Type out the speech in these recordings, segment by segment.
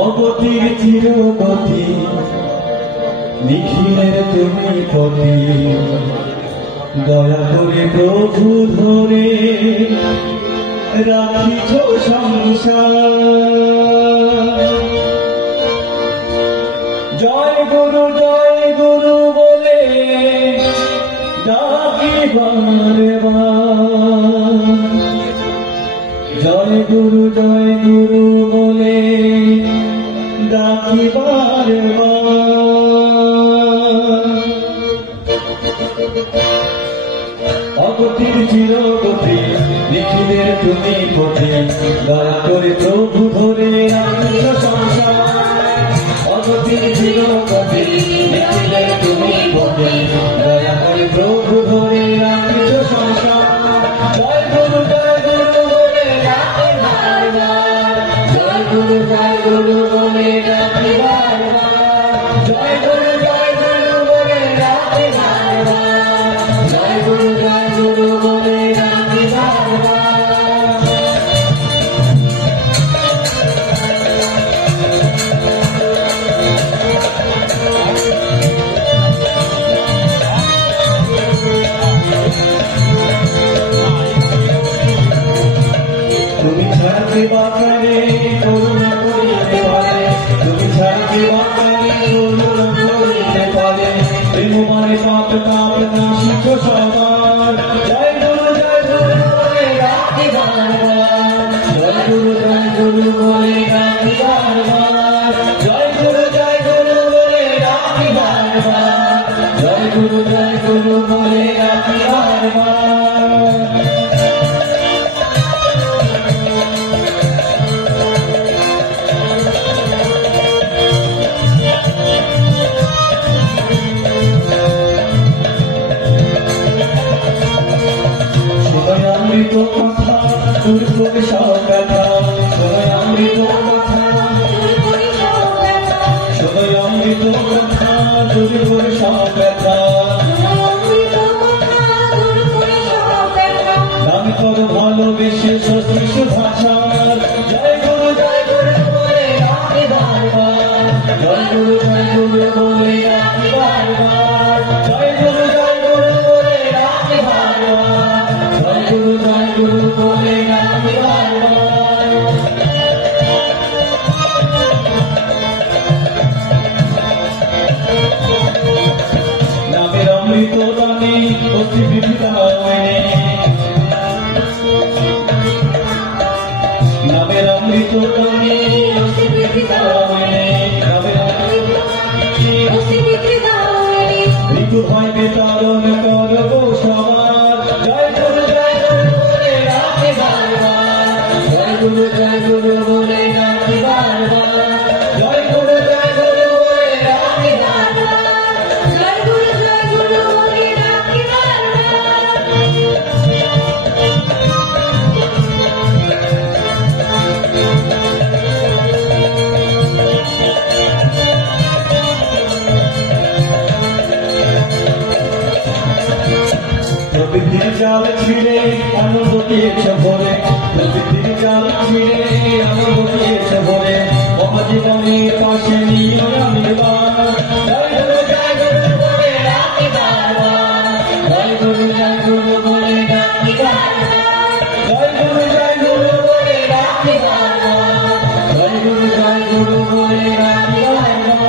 অগতির চিরগতি নিখিলের তুমি পতি, দয়া করে প্রভু ধরে রাখিছ সংসার। জয় গুরু বলে ডাকি বারে বার, জয় গুরু বলে ডাকি বারে বার। অগতির চিরগতি নিখিলের তুমি পথে, দয়া করে প্রভু ধরে রাখিছ সংসার। অগতির চিরগতি নিখিলের তুমি পথে, দয়া করে প্রভু ধরে রাখিছ সংসার। জয় গুরু বলে ডাকি বারবার, জয় গুরু বলে ডাকি বারবার, জয় গুরু বলে ডাকি বারবার, জয় গুরু বলে ডাকি বারবার। তুমি ছাড়া কে বা করে করুণা করিতে পারে, তুমি ছাড়া কে বা করে করুণা করিতে পারে। প্রেম মানে পাপ তাপ নাশিত সবার। জয় গুরু বলে ডাকি বারবার, জয় গুরু বলে ডাকি বারবার, জয় গুরু বলে ডাকি বারবার, জয় গুরু বলে ডাকি বারবার। অমৃত কথা দূর করে সব ব্যথা, সময় অমৃত কথা, সময় অমৃত কথা দূর করে সব ব্যথা। দান করো ভালোবেসে সদৃশ ভাষার। জয় গুরু বলে ডাকি বারবার, জয় গুরু বলে ডাকি বারবার, জয় গুরু বলে ডাকি বারবার, জয় গুরু বলে ডাকি বারবার। নামের অমৃত দানে অতি বিবিধা হয়নি, নামের অমৃত দানে অতি বিবিধা হয়নি, নামের ঋতু হয় বিতরণ করবো সবার। জয় গুরু বলে ডাকি বারবার, জয় গুরু বলে ডাকি বারবার, জয় গুরু বলে ডাকি বারবার, জয় গুরু বলে ডাকি বারবার। প্রকৃতির জাল ছিঁড়ে আনন্দ দিয়েছে ভরে, প্রকৃতির জাল ছিঁড়ে আনন্দ দিয়েছে ভরে। মহাজীবনের পাশে নিয়ে আমি বার। জয় গুরু বলে ডাকি বারবার, জয় গুরু বলে ডাকি বারবার, জয় গুরু বলে ডাকি বারবার, জয় গুরু বলে ডাকি বারবার।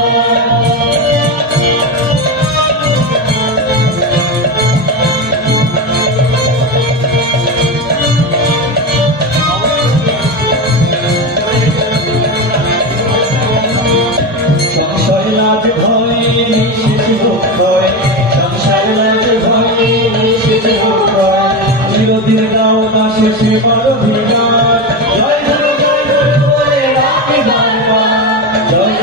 সংসার লাজ ভয় নিঃশেষ হোক ভয়, সংসার লাজ ভয় নিঃশেষ হোক ভয়। চিরদিন দাও না শেষে বড় ভিড়ার। জয় গুরু বলে ডাকি বারবার, জয়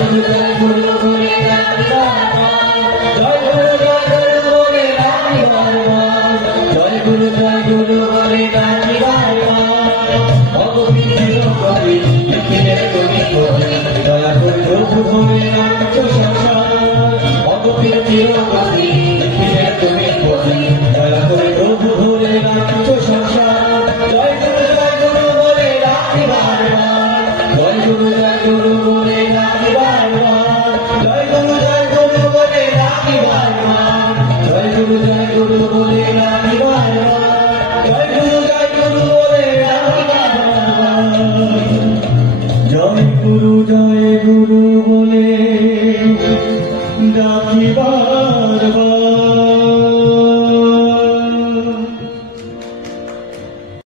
গুরু বলে ডাকি বারবার, জয় গুরু বলে ডাকি বারবার, জয় গুরু বলে ডাকি বারবার। অগতির চিরগতি নিখিলের তুমি পথে, দয়া করে প্রভু ধরে রাখিছ সংসার। অগতির চিরগতি নিখিলের তুমি পথে, দয়া করে প্রভু ধরে রাখিছ সংসার। জয় গুরু বলে ডাকি বারবার, জয় গুরু বলে রাখিবা